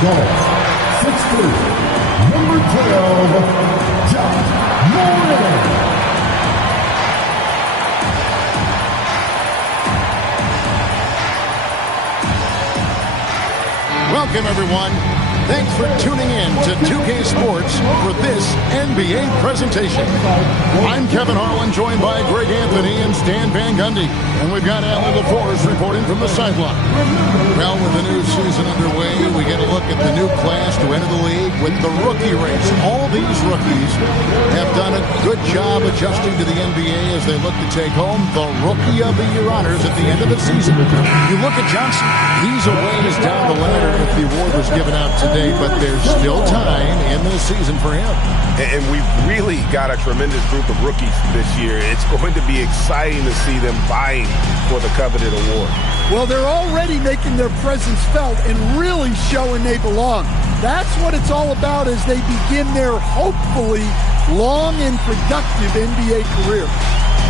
Number 12, John Moran. Welcome, everyone. Thanks for tuning in to 2K Sports for this NBA presentation. I'm Kevin Harlan, joined by Greg Anthony and Stan Van Gundy. And we've got Alan LaForce reporting from the sideline. Well, with the new season underway, we get a look at the new class to enter the league with the rookie race. All these rookies have done a good job adjusting to the NBA as they look to take home the Rookie of the Year honors at the end of the season. You look at Johnson, he's a ways down the ladder if the award was given out today, but there's still time in the season for him. And we've really got a tremendous group of rookies this year. It's going to be exciting to see them vying for the coveted award. Well, they're already making their presence felt and really showing they belong. That's what it's all about as they begin their hopefully long and productive NBA career.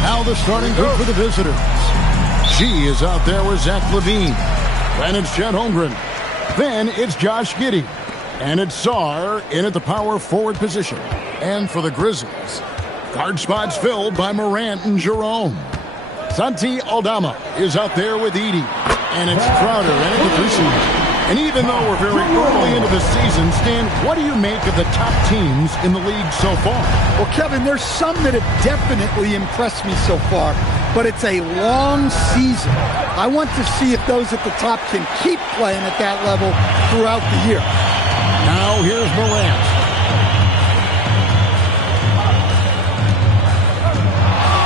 Now the starting group for the visitors. G is out there with Zach LaVine. Then it's Chet Holmgren. Then it's Josh Giddey. And it's Sarr in at the power forward position. And for the Grizzlies, guard spots filled by Morant and Jerome. Santi Aldama is out there with Edey. And it's Crowder in at the 3 season. And even though we're very early into the season, Stan, what do you make of the top teams in the league so far? Well, Kevin, there's some that have definitely impressed me so far, but it's a long season. I want to see if those at the top can keep playing at that level throughout the year. Now here's Morant.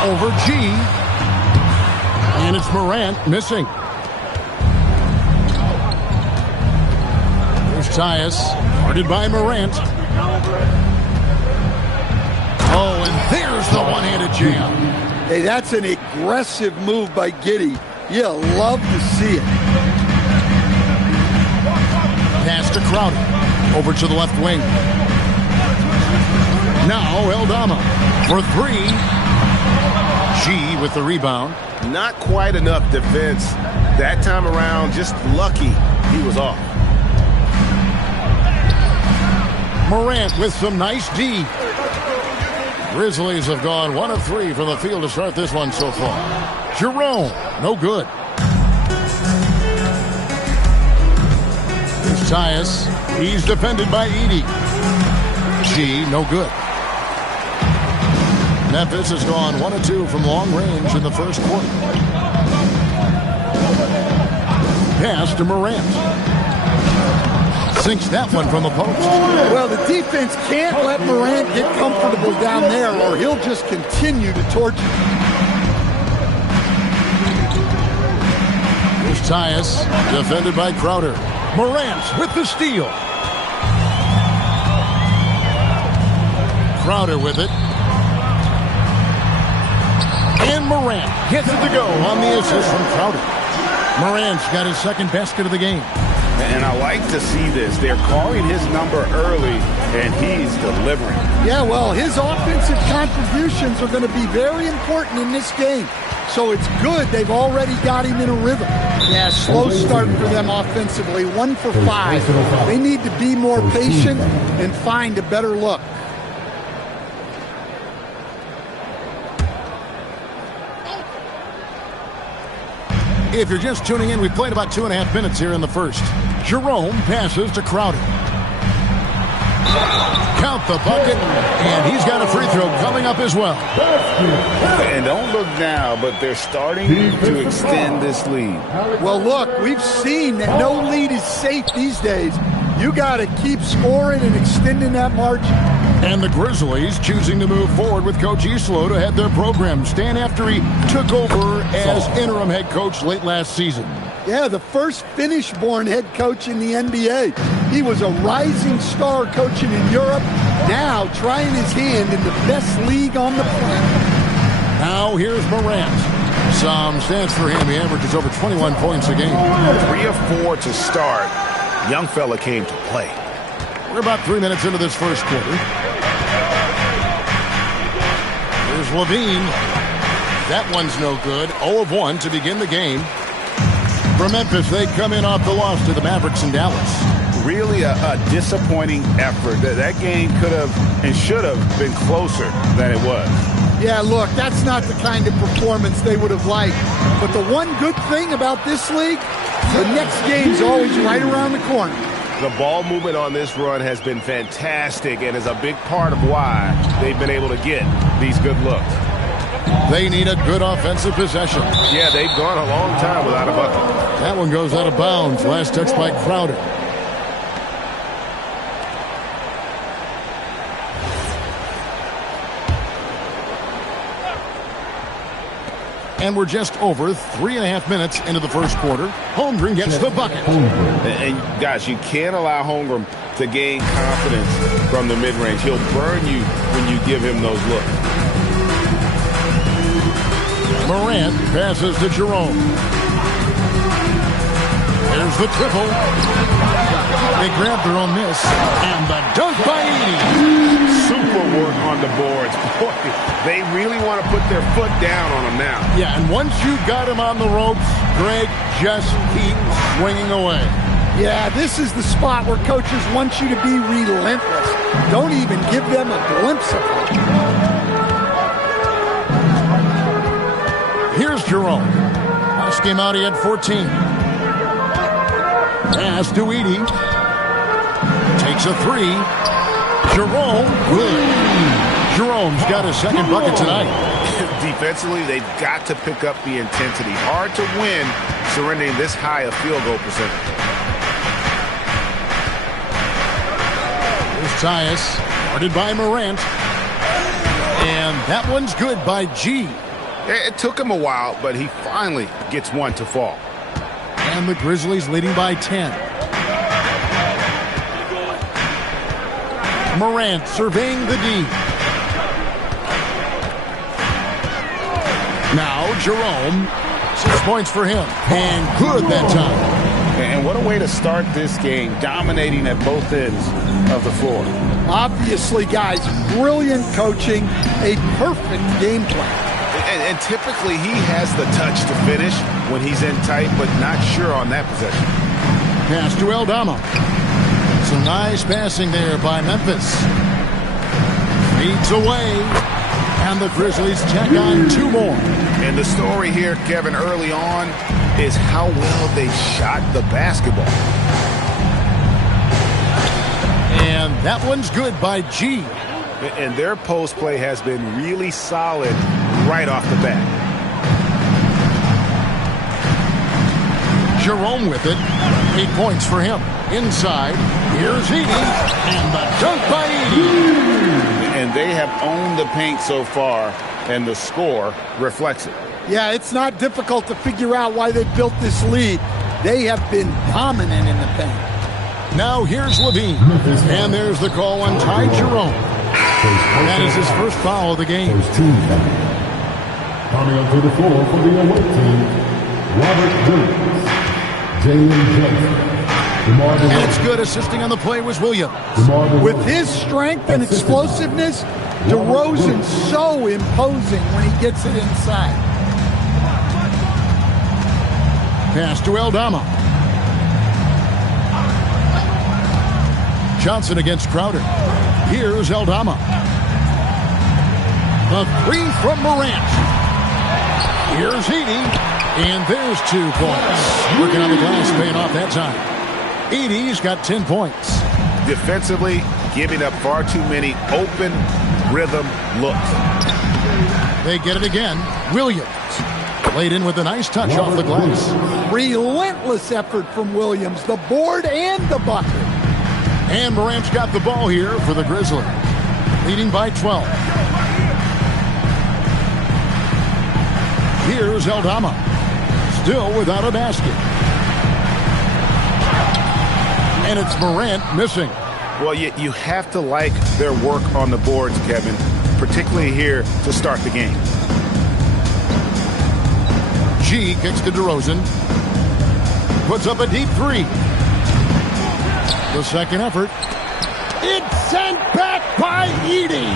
Over G. And it's Morant missing. Here's Tyus, guarded by Morant. Oh, and there's the one-handed jam. Hey, that's an aggressive move by Giddey. You'll love to see it. Pass to Crowder. Over to the left wing. Now Aldama for 3. G with the rebound. Not quite enough defense that time around. Just lucky he was off. Morant with some nice D. Grizzlies have gone 1 of 3 from the field to start this one so far. Jerome, no good. Here's Tyus. He's defended by Edey. G, no good. Memphis has gone 1 of 2 from long range in the first quarter. Pass to Morant. Sinks that one from the post. Well, the defense can't let Morant get comfortable down there or he'll just continue to torture. Here's Tyus, defended by Crowder. Morant with the steal. Crowder with it. And Morant gets it to go on the assist from Crowder. Morant's got his second basket of the game. And I like to see this. They're calling his number early, and he's delivering. Yeah, well, his offensive contributions are going to be very important in this game. So it's good they've already got him in a rhythm. Yeah, slow start for them offensively. 1 for 5. They need to be more patient and find a better look. If you're just tuning in, we played about 2.5 minutes here in the first. Jerome passes to Crowder. Count the bucket, and he's got a free throw coming up as well. And don't look now, but they're starting to extend this lead. Well, look, we've seen that no lead is safe these days. You got to keep scoring and extending that margin. And the Grizzlies choosing to move forward with Coach Islo to head their program. Stan, after he took over as interim head coach late last season. Yeah, the first Finnish-born head coach in the NBA. He was a rising star coaching in Europe, now trying his hand in the best league on the planet. Now here's Morant. Some stats for him. He averages over 21 points a game. 3 of 4 to start. Young fella came to play. We're about 3 minutes into this first quarter. Here's LaVine. That one's no good. 0 of 1 to begin the game. For Memphis, they come in off the loss to the Mavericks in Dallas. Really a disappointing effort. That game could have and should have been closer than it was. Yeah, look, that's not the kind of performance they would have liked. But the one good thing about this league, the next game's always right around the corner. The ball movement on this run has been fantastic and is a big part of why they've been able to get these good looks. They need a good offensive possession. Yeah, they've gone a long time without a bucket. That one goes out of bounds. Last touch by Crowder. And we're just over 3.5 minutes into the first quarter. Holmgren gets the bucket. And guys, you can't allow Holmgren to gain confidence from the mid-range. He'll burn you when you give him those looks. Morant passes to Jerome. There's the triple. They grab their own miss. And the dunk by Edey. Super work on the boards. Boy, they really want to put their foot down on him now. Yeah, and once you got him on the ropes, Greg, just keep swinging away. Yeah, this is the spot where coaches want you to be relentless. Don't even give them a glimpse of it. Here's Jerome. Last game out, he had 14. Pass to Edey. Takes a three. Jerome, good. Jerome's got his second bucket tonight. Defensively, they've got to pick up the intensity. Hard to win surrendering this high a field goal percentage. Here's Tyus, guarded by Morant. And that one's good by G. It took him a while, but he finally gets one to fall. And the Grizzlies leading by 10. Morant surveying the D. Now Jerome. 6 points for him. And good that time. And what a way to start this game, dominating at both ends of the floor. Obviously, guys, brilliant coaching, a perfect game plan. And typically he has the touch to finish when he's in tight, but not sure on that possession. Pass to Aldama. Some nice passing there by Memphis. Feeds away. And the Grizzlies check on 2 more. And the story here, Kevin, early on is how well they shot the basketball. And that one's good by G. And their post play has been really solid right off the bat. Jerome with it. 8 points for him. Inside, here's Edey. And the dunk by Edey. And they have owned the paint so far, and the score reflects it. Yeah, it's not difficult to figure out why they built this lead. They have been dominant in the paint. Now here's Levine. And there's the call on Ty Jerome. That is his first foul of the game. Coming onto the floor for the away team, Robert Williams, Jalen Johnson. That's good. Assisting on the play was Williams. With his strength and explosiveness, DeRozan's so imposing when he gets it inside. Pass to Aldama. Johnson against Crowder. Here's Aldama. The three from Morant. Here's Edey. And there's 2 points. Working on the glass, paying off that time. Edey's got 10 points. Defensively, giving up far too many open rhythm looks. They get it again. Williams laid in with a nice touch off the glass. Relentless effort from Williams, the board and the bucket. And Morant's got the ball here for the Grizzlies, leading by 12. Here's Aldama, still without a basket. And it's Morant missing. Well, you have to like their work on the boards, Kevin, particularly here to start the game. G kicks to DeRozan. Puts up a deep 3. The second effort. It's sent back by Edey.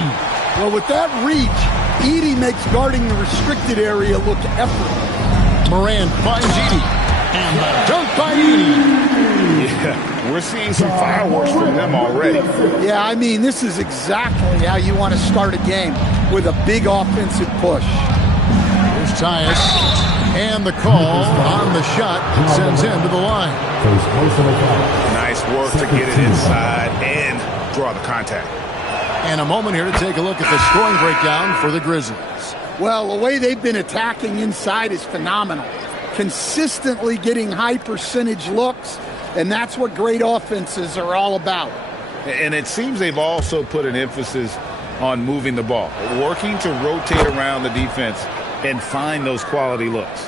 Well, with that reach, Edey makes guarding the restricted area look effortless. Morant finds Edey. And the dunk by Edey. Yeah, we're seeing some fireworks from them already. Yeah, I mean, this is exactly how you want to start a game, with a big offensive push. Here's Tyus. And the call on the shot sends him to the line. Nice work to get it inside and draw the contact. And a moment here to take a look at the scoring breakdown for the Grizzlies. Well, the way they've been attacking inside is phenomenal. Consistently getting high percentage looks, and that's what great offenses are all about. And it seems they've also put an emphasis on moving the ball, working to rotate around the defense and find those quality looks.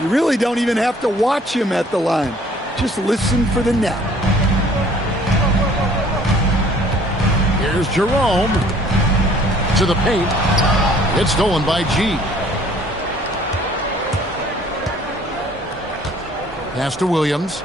You really don't even have to watch him at the line. Just listen for the net. Here's Jerome to the paint. It's stolen by G. Pass to Williams.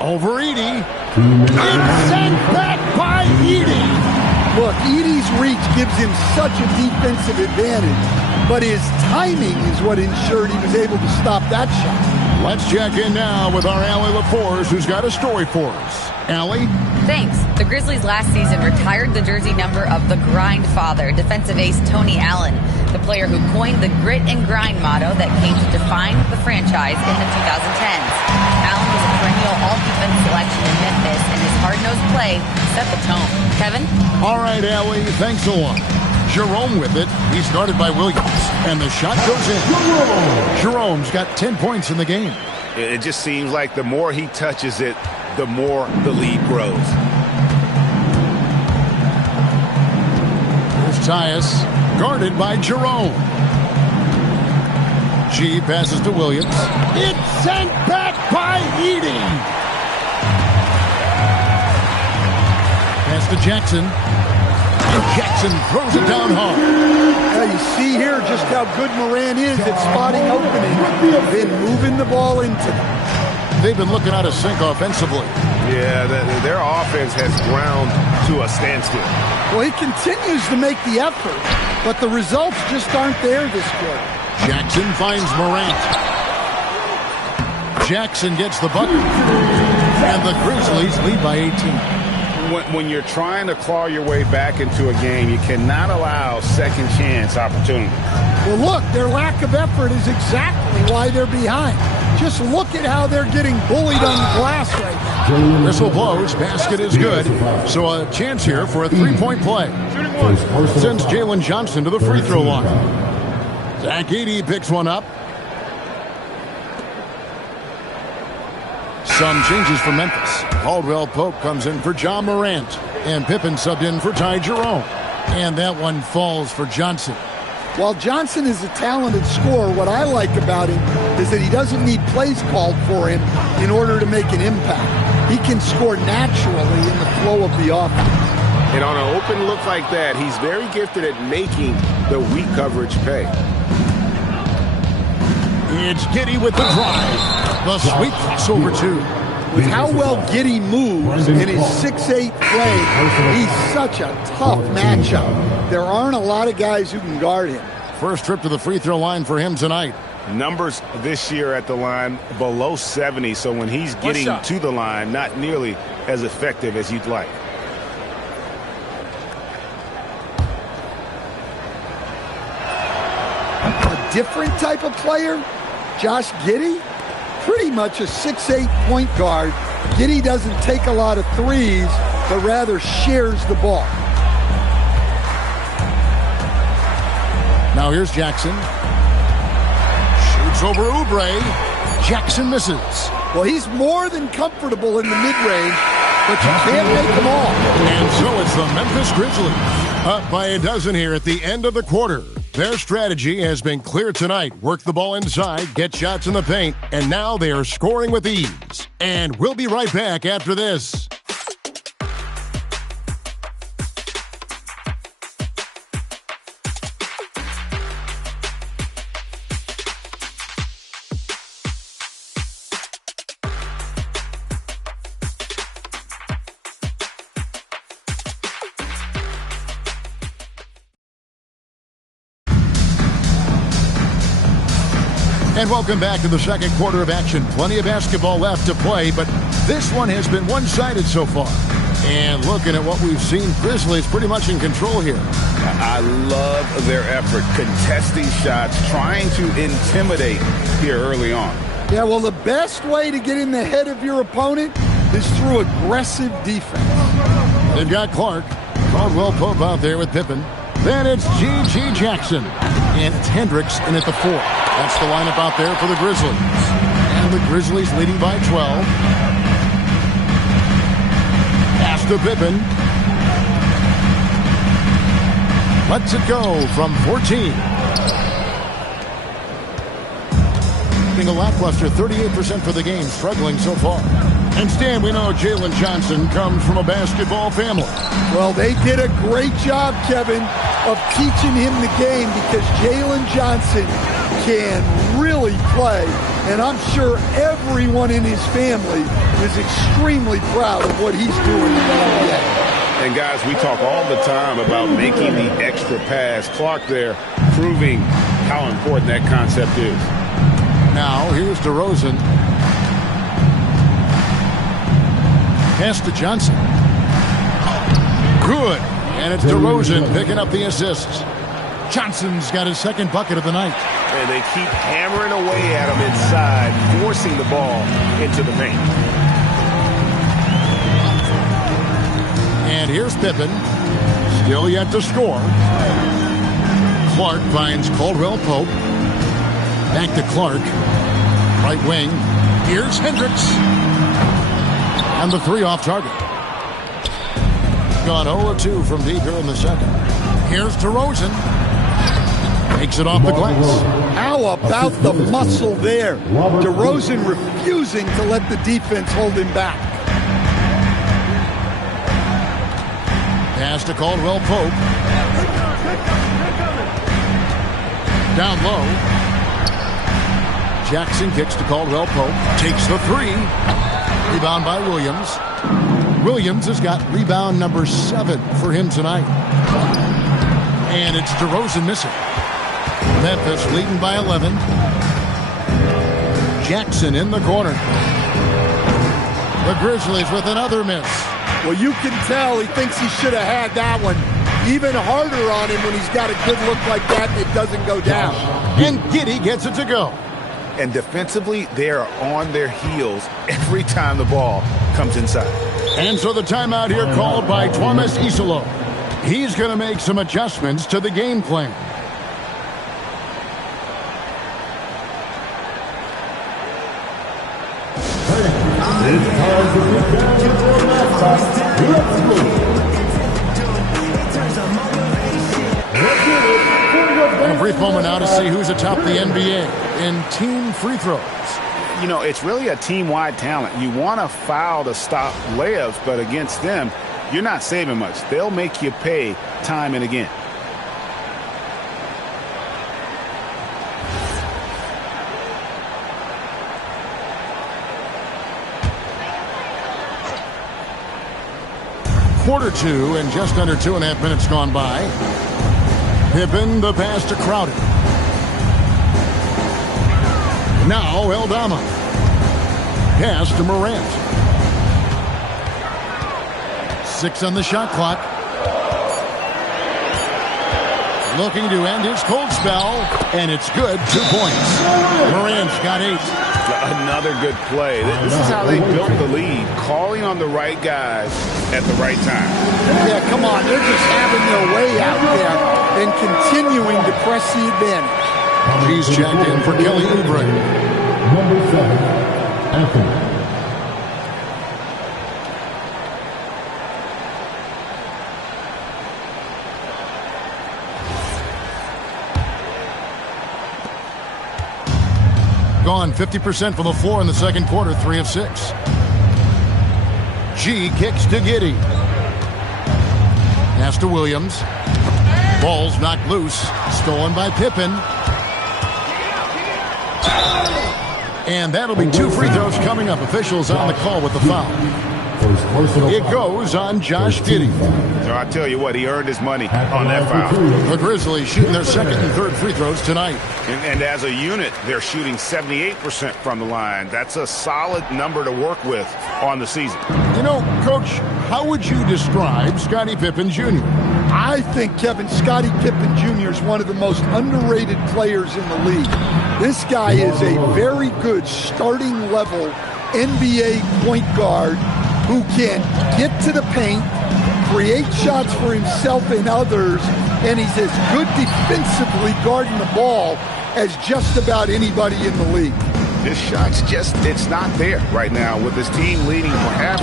Over Edey. It's sent back by Edey. Look, Edey's reach gives him such a defensive advantage, but his timing is what ensured he was able to stop that shot. Let's check in now with our Allie LaForce, who's got a story for us. Allie? Thanks. The Grizzlies last season retired the jersey number of the grind father, defensive ace Tony Allen, the player who coined the grit and grind motto that came to define the franchise in the 2010s. Allen was a perennial all-defense selection in Memphis, and his hard-nosed play set the tone. Kevin? All right, Allie, thanks a lot. Jerome with it. He's guarded by Williams, and the shot goes in. Jerome's got 10 points in the game. It just seems like the more he touches it, the more the lead grows. Here's Tyus, guarded by Jerome. G passes to Williams. It's sent back by Edey. Pass to Jackson. And Jackson throws it down hard. Now you see here just how good Morant is at spotting openings, then moving the ball into them. They've been looking out of sync offensively. Yeah, their offense has ground to a standstill. Well, he continues to make the effort, but the results just aren't there this quarter. Jackson finds Morant. Jackson gets the bucket. And the Grizzlies lead by 18. When you're trying to claw your way back into a game, you cannot allow second chance opportunities. Well, look, their lack of effort is exactly why they're behind. Just look at how they're getting bullied on the glass right now. Whistle blows. Basket is good. So a chance here for a three-point play. Sends Jalen Johnson to the free throw line. Zach Edey picks one up. Some changes for Memphis. Caldwell Pope comes in for John Morant. And Pippen subbed in for Ty Jerome. And that one falls for Johnson. While Johnson is a talented scorer, what I like about him is that he doesn't need plays called for him in order to make an impact. He can score naturally in the flow of the offense. And on an open look like that, he's very gifted at making the weak coverage pay. It's Giddey with the drive. The sweet crossover two. With how well Giddey moves in his 6'8" play, he's such a tough matchup. There aren't a lot of guys who can guard him. First trip to the free throw line for him tonight. Numbers this year at the line below 70, so when he's getting to the line, not nearly as effective as you'd like. A different type of player, Josh Giddey, pretty much a 6'8" point guard. Giddey doesn't take a lot of threes, but rather shares the ball. Now here's Jackson. Shoots over Oubre. Jackson misses. Well, he's more than comfortable in the mid-range, but you can't make them all. And so it's the Memphis Grizzlies up by a dozen here at the end of the quarter. Their strategy has been clear tonight. Work the ball inside, get shots in the paint, and now they are scoring with ease. And we'll be right back after this. And welcome back to the second quarter of action. Plenty of basketball left to play, but this one has been one-sided so far. And looking at what we've seen, Grizzlies pretty much in control here. I love their effort contesting shots, trying to intimidate here early on. Yeah, well, the best way to get in the head of your opponent is through aggressive defense. They've got Clark. Caldwell Pope out there with Pippen. Then it's G.G. Jackson. And it's Hendricks in at the 4. That's the lineup out there for the Grizzlies. And the Grizzlies leading by 12. Pass to Pippen. Lets it go from 14. Being a lackluster 38% for the game, struggling so far. And Stan, we know Jalen Johnson comes from a basketball family. Well, they did a great job, Kevin, of teaching him the game because Jalen Johnson can really play. And I'm sure everyone in his family is extremely proud of what he's doing in the NBA. And guys, we talk all the time about making the extra pass. Clark there proving how important that concept is. Now, here's DeRozan. Pass to Johnson. Good. And it's DeRozan picking up the assists. Johnson's got his second bucket of the night. And they keep hammering away at him inside, forcing the ball into the paint. And here's Pippen. Still yet to score. Clark finds Caldwell Pope. Back to Clark. Right wing. Here's Hendricks. And the 3 off target. Gone 0-2 from deep here in the second. Here's DeRozan. Takes it off the glass. How about the muscle there? DeRozan refusing to let the defense hold him back. Pass to Caldwell Pope. Down low. Jackson kicks to Caldwell Pope. Takes the 3. Rebound by Williams. Williams has got rebound number 7 for him tonight. And it's DeRozan missing. Memphis leading by 11. Jackson in the corner. The Grizzlies with another miss. Well, you can tell he thinks he should have had that one. Even harder on him when he's got a good look like that and it doesn't go down. And Giddey gets it to go. And defensively, they are on their heels every time the ball comes inside. And so the timeout here called by Thomas Isolo. He's going to make some adjustments to the game plan. A brief moment now to see who's atop the NBA in team free throws. You know, it's really a team-wide talent. You want to foul to stop layups, but against them, you're not saving much. They'll make you pay time and again. Quarter 2 and just under 2.5 minutes gone by. Pippen, the pass to Crowder. Now Eldama. Pass to Morant. 6 on the shot clock. Looking to end his cold spell, and it's good. 2 points. Morant's got 8. Another good play. This is how they built the lead, calling on the right guys at the right time. Yeah, come on. They're just having their way out there and continuing to press the advantage. He's checked in for Kelly Oubre. Number 7, Anthony. Gone 50% from the floor in the second quarter, 3 of 6. G kicks to Giddey. Pass to Williams. Ball's knocked loose. Stolen by Pippen. And that'll be 2 free throws coming up. Officials on the call with the foul. His personal It foul. goes on Josh First team Giddey. foul. So I tell you what, he earned his money At the on that line for foul. two. The Grizzlies shooting their second and third free throws tonight. And as a unit, they're shooting 78% from the line. That's a solid number to work with on the season. You know, Coach, how would you describe Scottie Pippen Jr.? I think Scottie Pippen Jr. is one of the most underrated players in the league. This guy is a very good starting level NBA point guard who can get to the paint, create shots for himself and others, and he's as good defensively guarding the ball as just about anybody in the league. This shot's just, it's not there right now with this team leading. Perhaps,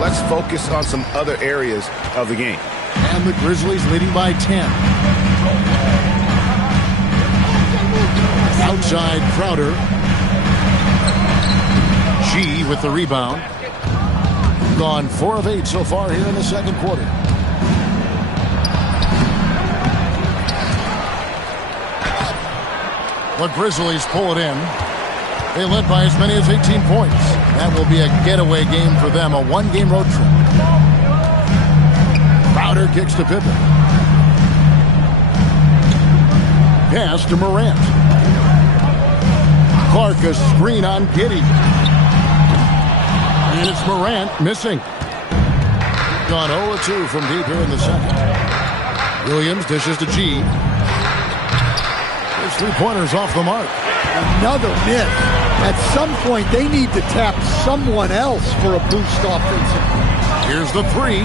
let's focus on some other areas of the game. And the Grizzlies leading by 10. Outside Crowder. G with the rebound. Gone 4 of 8 so far here in the second quarter. The Grizzlies pull it in. They led by as many as 18 points. That will be a getaway game for them, a one-game road trip. Crowder kicks to Pippen. Pass to Morant. Clark a screen on Giddey. And it's Morant missing. Gone 0-2 from deep here in the second. Williams dishes to G. His three-pointers off the mark. Another miss. At some point, they need to tap someone else for a boost offensively. Here's the three.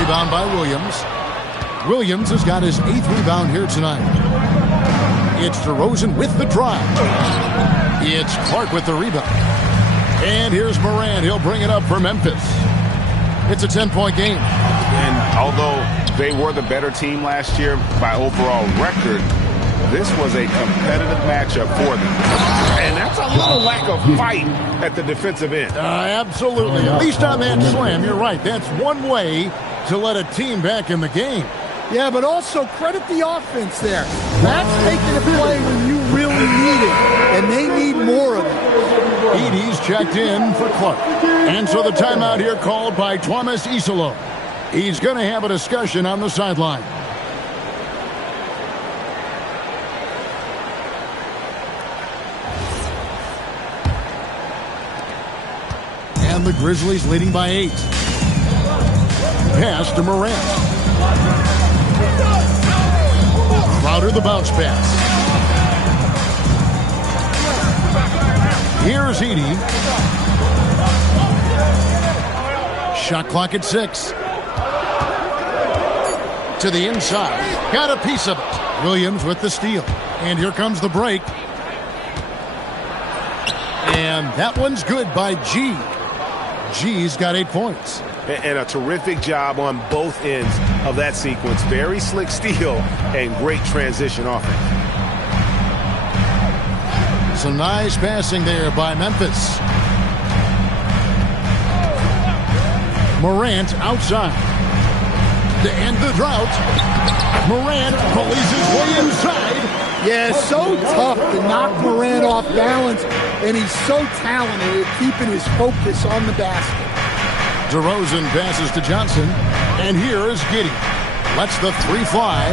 Rebound by Williams. Williams has got his 8th rebound here tonight. It's DeRozan with the drive. It's Clark with the rebound. And here's Morant. He'll bring it up for Memphis. It's a 10-point game. And although they were the better team last year by overall record, this was a competitive matchup for them. And that's a little lack of fight at the defensive end. Absolutely. At least on that slam, you're right. That's one way to let a team back in the game. Yeah, but also credit the offense there. That's taking a play when you really need it, and they need more of it. Edey's checked in for Clark. And so the timeout here called by Thomas Isolo. He's going to have a discussion on the sideline. And the Grizzlies leading by 8. Pass to Morant. Crowder the bounce pass. Here's Edey. Shot clock at 6. To the inside. Got a piece of it. Williams with the steal. And here comes the break. And that one's good by G. G's got 8 points. And a terrific job on both ends of that sequence. Very slick steal and great transition offense. Some nice passing there by Memphis. Morant outside. To end the drought. Morant pulleys his way inside. Yeah, so tough to knock Morant off balance, and he's so talented at keeping his focus on the basket. DeRozan passes to Johnson, and here is Giddey. Lets the three fly.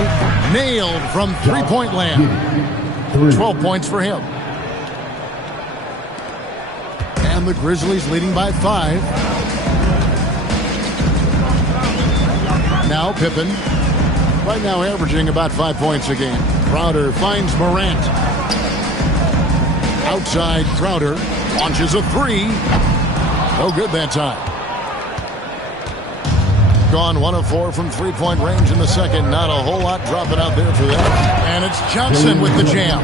Nailed from three-point land. 12 points for him. And the Grizzlies leading by 5. Now Pippen. Right now averaging about 5 points a game. Crowder finds Morant. Outside Crowder. Launches a 3. No good that time. Gone 1 of 4 from three-point range in the second. Not a whole lot dropping out there for them. And it's Johnson with the jam.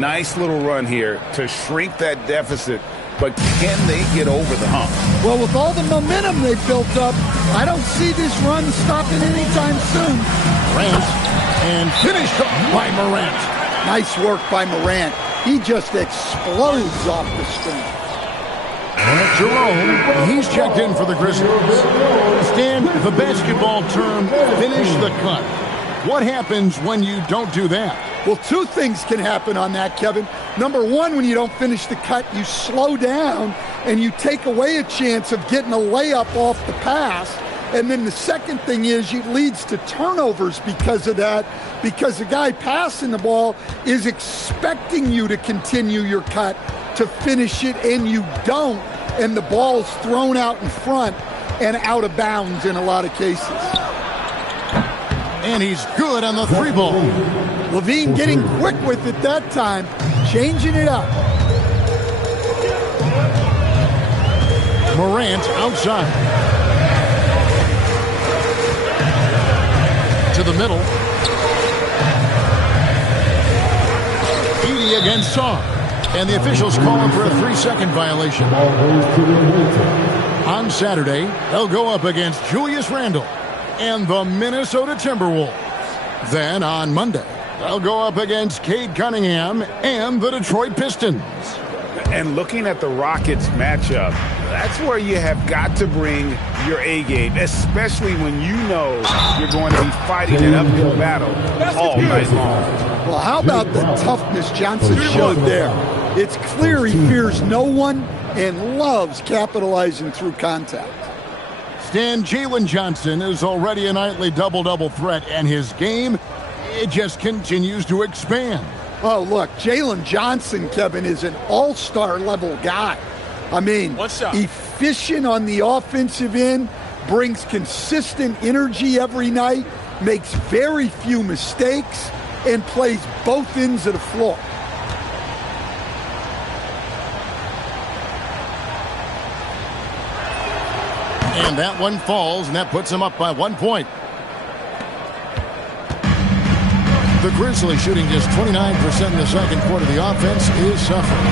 Nice little run here to shrink that deficit. But can they get over the hump? Well, with all the momentum they've built up, I don't see this run stopping anytime soon. Morant. And finished up by Morant. Nice work by Morant. He just explodes off the screen. Jerome, he's checked in for the Grizzlies. Stan, the basketball term, finish the cut. What happens when you don't do that? Well, 2 things can happen on that, Kevin. Number one, when you don't finish the cut, you slow down and you take away a chance of getting a layup off the pass. And then the second thing is it leads to turnovers because of that, because the guy passing the ball is expecting you to continue your cut, to finish it, and you don't, and the ball's thrown out in front and out of bounds in a lot of cases. And he's good on the three ball. Levine getting quick with it that time, changing it up. Morant outside. To the middle. Edey against Saw. And the officials call him for a 3-second violation. On Saturday, they'll go up against Julius Randle and the Minnesota Timberwolves. Then on Monday, they'll go up against Cade Cunningham and the Detroit Pistons. And looking at the Rockets matchup, that's where you have got to bring your A game, especially when you know you're going to be fighting an uphill battle all night long. Well, how about the toughness Johnson showed there? It's clear he fears no one and loves capitalizing through contact. Stan, Jalen Johnson is already a nightly double-double threat, and his game, it just continues to expand. Oh, look, Jalen Johnson, Kevin, is an all-star level guy. I mean, efficient on the offensive end, brings consistent energy every night, makes very few mistakes, and plays both ends of the floor. And that one falls, and that puts him up by 1 point. The Grizzlies shooting just 29% in the second quarter. The offense is suffering.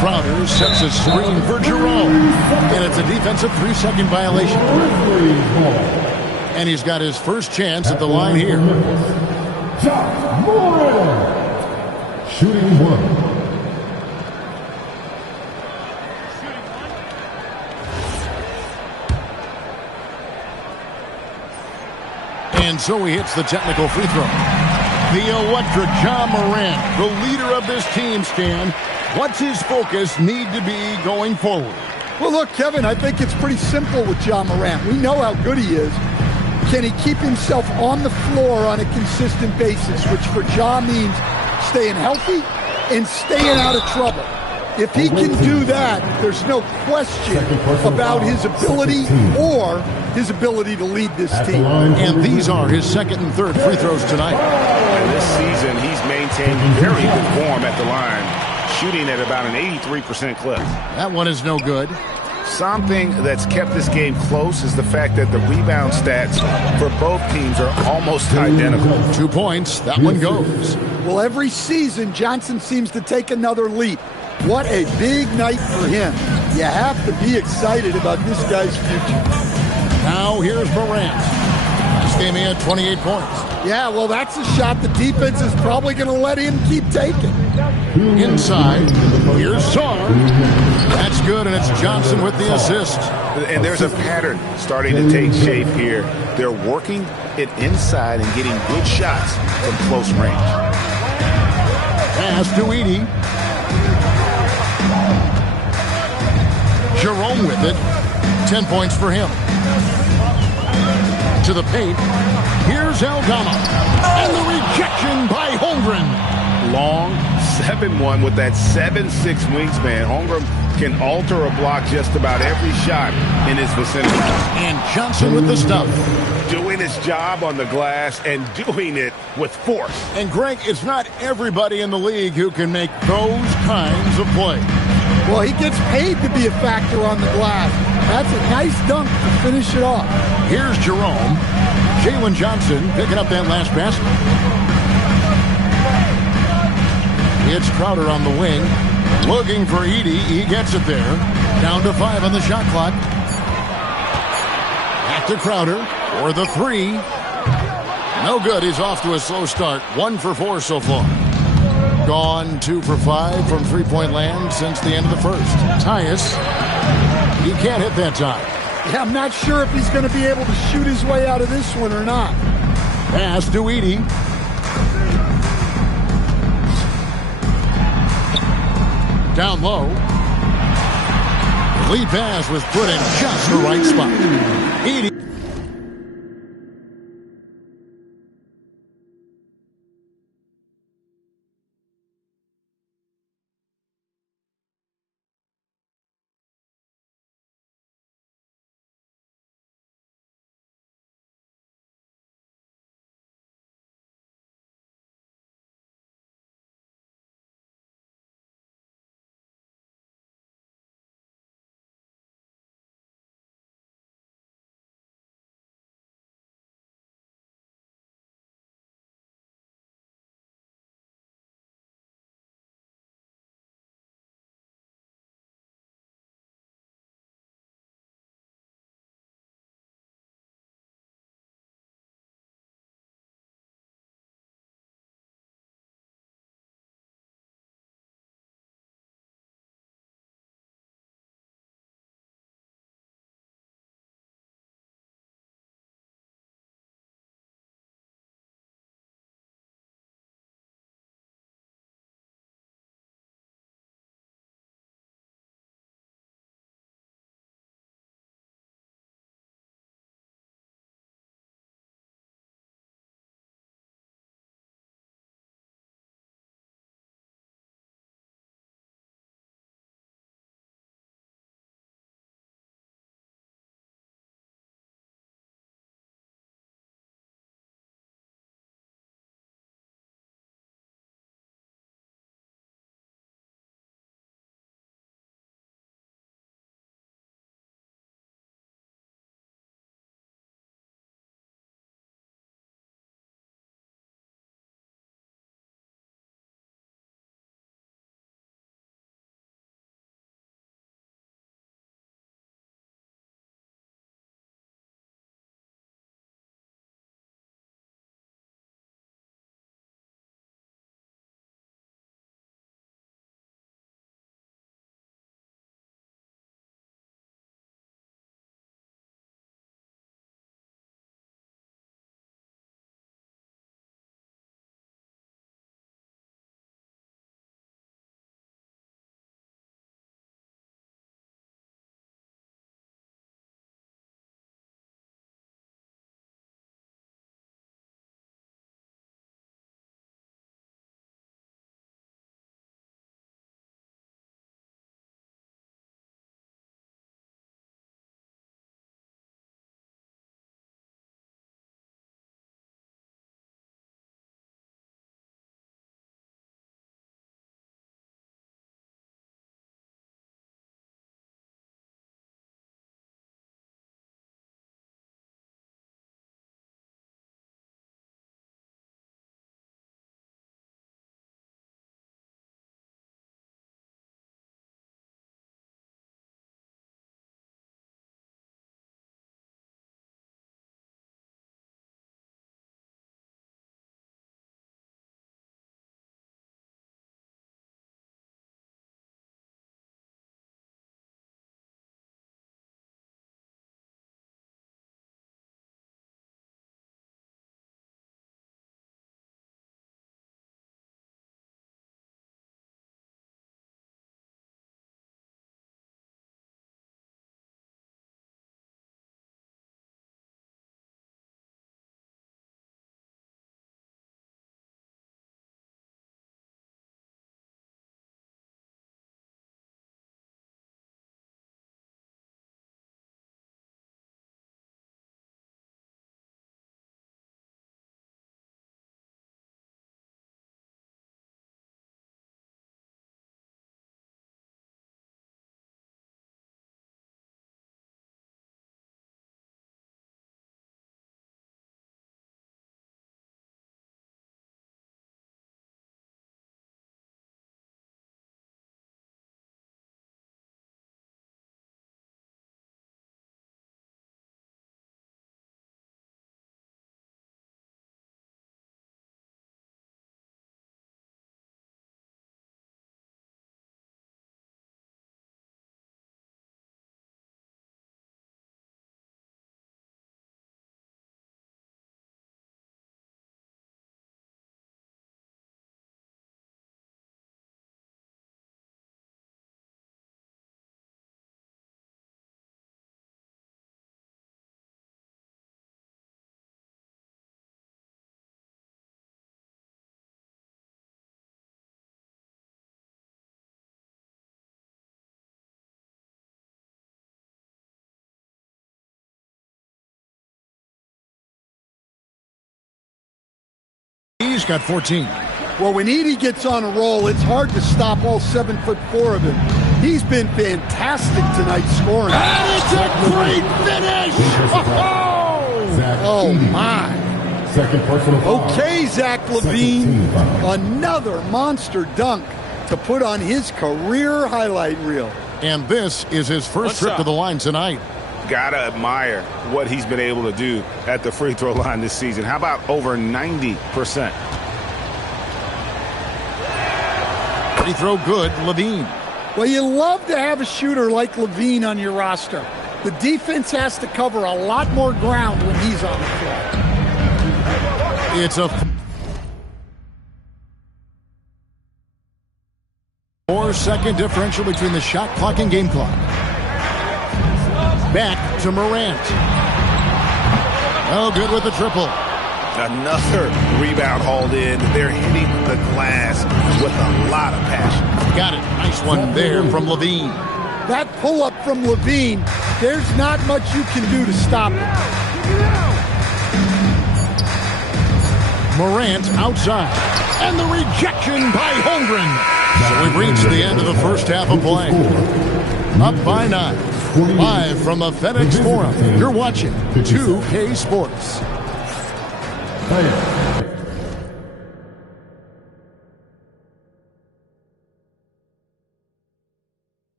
Crowder sets a screen for Jerome. And it's a defensive 3-second violation. And he's got his first chance at the line here. Shooting one. And so he hits the technical free throw. The electric Ja Morant, the leader of this team, Stan. What's his focus need to be going forward? Well, look, Kevin, I think it's pretty simple with Ja Morant. We know how good he is. Can he keep himself on the floor on a consistent basis, which for Ja means staying healthy and staying out of trouble. If he can do that, there's no question about his ability or his ability to lead this team. And these are his second and third free throws tonight. And this season, he's maintained very good form at the line, shooting at about an 83% clip. That one is no good. Something that's kept this game close is the fact that the rebound stats for both teams are almost identical. 2 points. That one goes. Well, every season, Johnson seems to take another leap. What a big night for him. You have to be excited about this guy's future. Now here's Morant. This game he had 28 points. Yeah, well, that's a shot the defense is probably going to let him keep taking. Inside, here's Sarr. That's good, and it's Johnson with the assist. And there's a pattern starting to take shape here. They're working it inside and getting good shots from close range. Pass to Edey. Jerome with it. 10 points for him. To the paint. Here's Aldama. And the rejection by Holmgren. Long 7-1 with that 7'6" wingspan. Holmgren can alter a block just about every shot in his vicinity. And Johnson with the stuff. Doing his job on the glass and doing it with force. And Greg, it's not everybody in the league who can make those kinds of plays. Well, he gets paid to be a factor on the glass. That's a nice dunk to finish it off. Here's Jerome. Jalen Johnson picking up that last basket. It's Crowder on the wing. Looking for Edey. He gets it there. Down to 5 on the shot clock. Back to Crowder for the 3. No good. He's off to a slow start. 1 for 4 so far. Gone 2 for 5 from three-point land since the end of the first. Tyus, he can't hit that time. Yeah, I'm not sure if he's going to be able to shoot his way out of this one or not. Pass to Edey. down low. Lead pass was put in just the right spot. 80. Edey's got 14. Well, when Edey gets on a roll, it's hard to stop all 7'4" of him. He's been fantastic tonight scoring. And it's a great finish! Oh, my. Second personal foul. Okay, Zach LaVine, another monster dunk to put on his career highlight reel. And this is his first trip to the line tonight. Gotta admire what he's been able to do at the free throw line this season. How about over 90%? Free throw good, LaVine. Well, you love to have a shooter like LaVine on your roster. The defense has to cover a lot more ground when he's on the floor. It's a 4-second differential between the shot clock and game clock. Back to Morant. Oh, good with the triple. Another rebound hauled in. They're hitting the glass with a lot of passion. Got it. Nice one there from LaVine. That pull-up from LaVine, there's not much you can do to stop it. Morant outside. And the rejection by Holmgren. So we've reached the end of the first half of play. Up by 9. Live from the FedEx Forum. You're watching 2K Sports.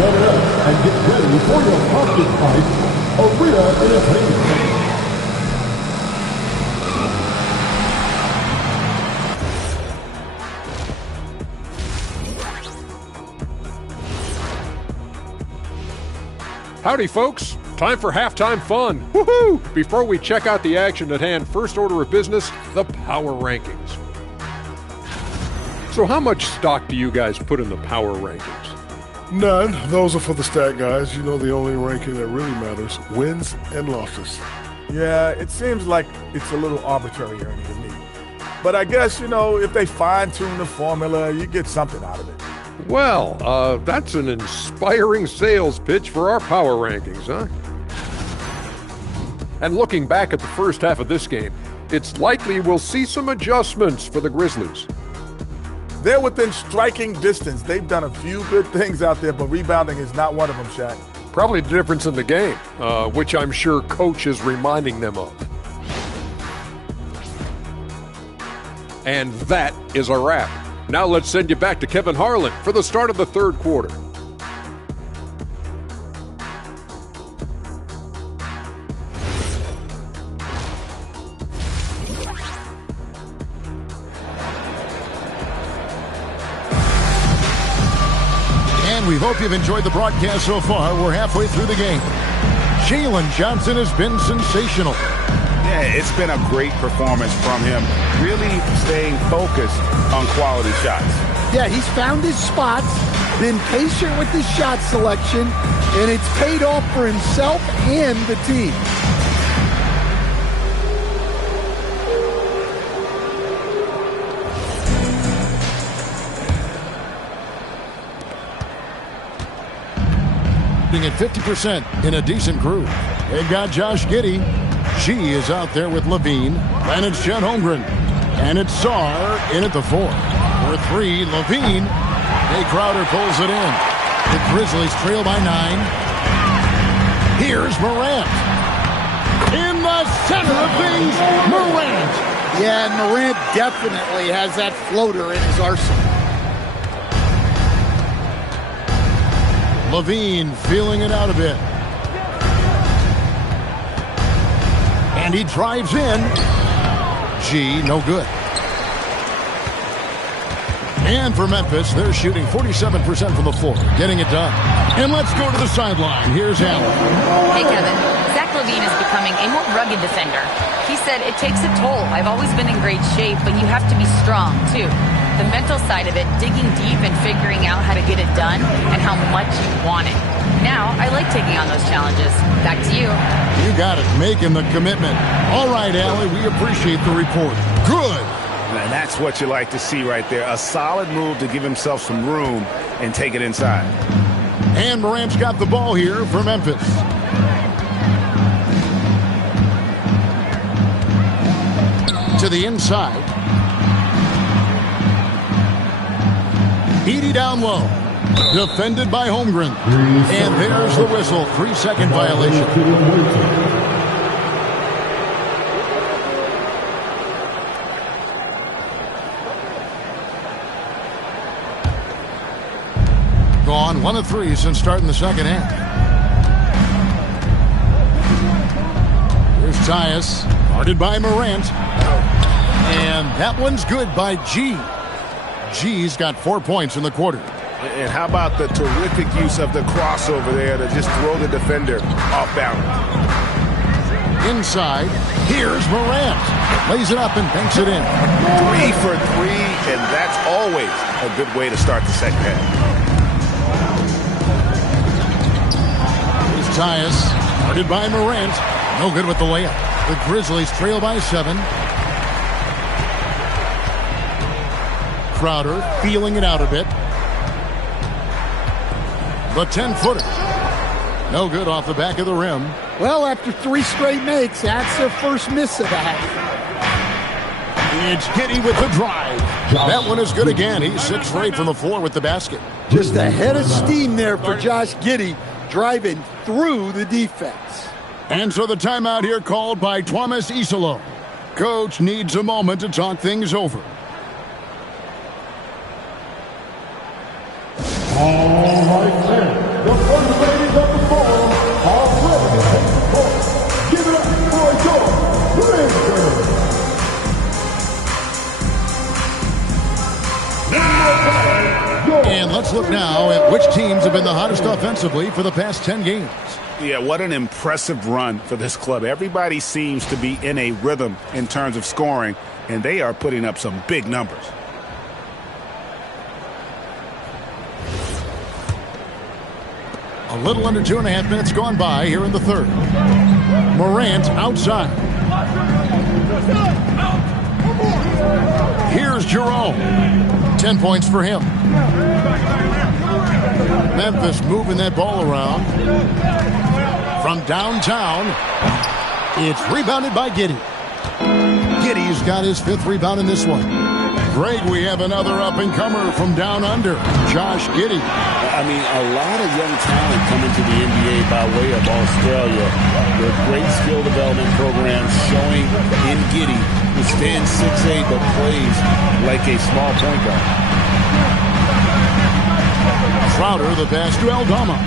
Let it up and get ready for your boxing fight, Arena Entertainment. Howdy, folks. Time for halftime fun. Woohoo! Before we check out the action at hand, first order of business, the power rankings. So how much stock do you guys put in the power rankings? None. Those are for the stat guys. You know, the only ranking that really matters, wins and losses. Yeah, it seems like it's a little arbitrary to me. But I guess, you know, if they fine-tune the formula, you get something out of it. Well, that's an inspiring sales pitch for our power rankings, huh? And looking back at the first half of this game, it's likely we'll see some adjustments for the Grizzlies. They're within striking distance. They've done a few good things out there, but rebounding is not one of them, Shaq. Probably the difference in the game, which I'm sure Coach is reminding them of. And that is a wrap. Now let's send you back to Kevin Harlan for the start of the third quarter. And we hope you've enjoyed the broadcast so far. We're halfway through the game. Jalen Johnson has been sensational. Yeah, it's been a great performance from him, really staying focused on quality shots. Yeah, he's found his spots, been patient with his shot selection, and it's paid off for himself and the team. At 50% in a decent groove. They've got Josh Giddey. G is out there with Levine. And it's Chet Holmgren. And it's Sarr in at the 4. For 3, Levine. Jay Crowder pulls it in. The Grizzlies trail by 9. Here's Morant. In the center of things, Morant. Yeah, and Morant definitely has that floater in his arsenal. Levine feeling it out a bit. And he drives in. G, no good. And for Memphis, they're shooting 47% from the floor, getting it done. And let's go to the sideline. Here's Allen. Hey, Kevin. Zach LaVine is becoming a more rugged defender. He said, it takes a toll. I've always been in great shape, but you have to be strong, too. The mental side of it, digging deep and figuring out how to get it done and how much you want it. Now, I like taking on those challenges. Back to you. You got it, making the commitment. All right, Allie, we appreciate the report. Good. And that's what you like to see right there. A solid move to give himself some room and take it inside. And Morant's got the ball here for Memphis. To the inside. Edey down low. Defended by Holmgren. And there's the whistle. 3-second violation. Gone 1 of 3 since starting the second half. Here's Tyus. Guarded by Morant. And that one's good by G. G's got 4 points in the quarter. And how about the terrific use of the crossover there to just throw the defender off balance. Inside, here's Morant. Lays it up and banks it in. 3 for 3, and that's always a good way to start the second half. Here's Tyus, guarded by Morant. No good with the layup. The Grizzlies trail by 7. Crowder feeling it out a bit. The 10-footer. No good off the back of the rim. Well, after 3 straight makes, that's their first miss of that. It's Giddey with the drive. That one is good again. He's 6 for 8 from the floor with the basket. Just a head of steam there for Josh Giddey, driving through the defense. And so the timeout here called by Thomas Isolo. Coach needs a moment to talk things over. All right, then. The And let's look now at which teams have been the hottest offensively for the past 10 games. Yeah, what an impressive run for this club. Everybody seems to be in a rhythm in terms of scoring, and they are putting up some big numbers. A little under 2.5 minutes gone by here in the third. Morant outside. Here's Jerome. 10 points for him. Memphis moving that ball around. From downtown, it's rebounded by Giddey. Giddey's got his 5th rebound in this one. Greg, we have another up-and-comer from down under, Josh Giddey. I mean, a lot of young talent coming to the NBA by way of Australia. There are great skill development programs showing in Giddey, who stands 6'8", but plays like a small point guard. Crowder, the pass to Aldama.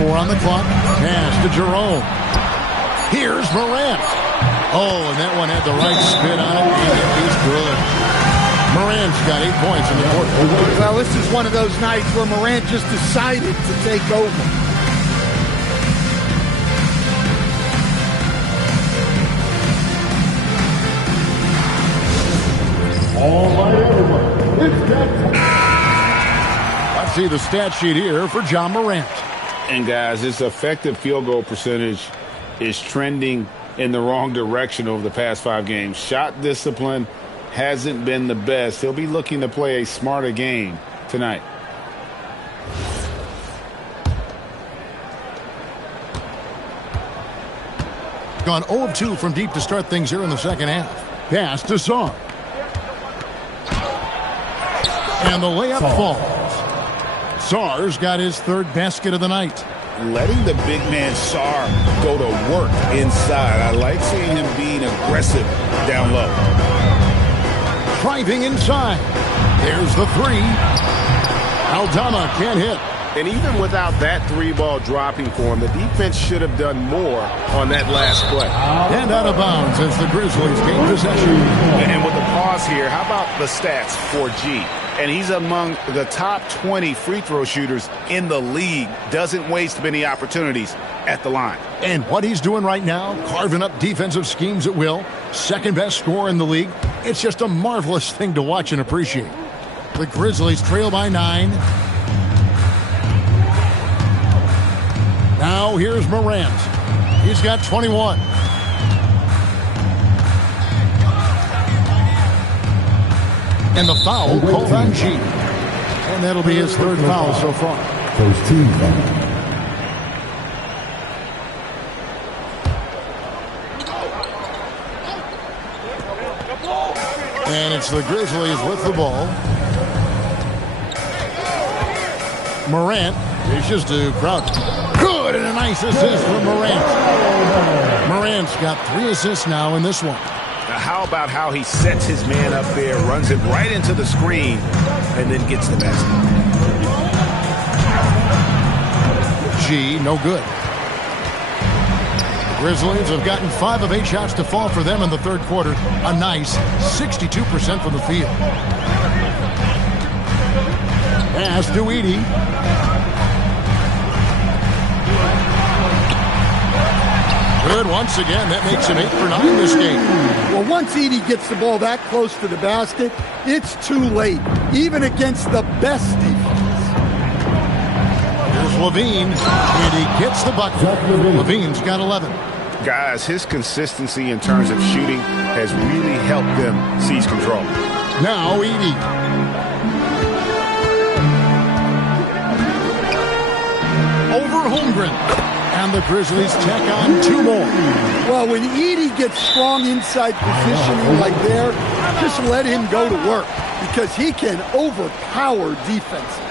4 on the clock. Pass to Jerome. Here's Morant. Oh, and that one had the right spin on it, and it is good. Morant's got 8 points in the quarter. Well, this is one of those nights where Morant just decided to take over. All right, everyone. It's that time. Let's see the stat sheet here for John Morant. And, guys, his effective field goal percentage is trending in the wrong direction over the past 5 games. Shot discipline hasn't been the best. He'll be looking to play a smarter game tonight. Gone 0 of 2 from deep to start things here in the second half. Pass to Sarr. And the layup falls. Sarr's got his 3rd basket of the night. Letting the big man Sarr go to work inside. I like seeing him being aggressive down low. Driving inside. There's the 3. Aldama can't hit. And even without that 3-ball dropping for him, the defense should have done more on that last play. And out of bounds as the Grizzlies gain possession. And with the pause here, how about the stats for G? And he's among the top 20 free throw shooters in the league. Doesn't waste many opportunities at the line. And what he's doing right now, carving up defensive schemes at will. 2nd best scorer in the league. It's just a marvelous thing to watch and appreciate. The Grizzlies trail by 9. Now here's Morant. He's got 21. And the foul called on G. And that'll be his 3rd foul so far. First team foul. And it's the Grizzlies with the ball. Morant dishes to Crowder. Good, and a nice assist from Morant. Morant's got 3 assists now in this one. Now, how about how he sets his man up there, runs it right into the screen, and then gets the basket. G, no good. The Grizzlies have gotten 5 of 8 shots to fall for them in the 3rd quarter. A nice 62% from the field. Pass to Edey. Good once again. That makes him 8 for 9 this game. Well, once Edey gets the ball that close to the basket, it's too late, even against the best defense. Here's Levine, and he gets the bucket. Levine's got 11. Guys, his consistency in terms of shooting has really helped them seize control. Now Edey. Over Holmgren. And the Grizzlies tack on 2 more. Well, when Edey gets strong inside positioning like there, just let him go to work because he can overpower defenses.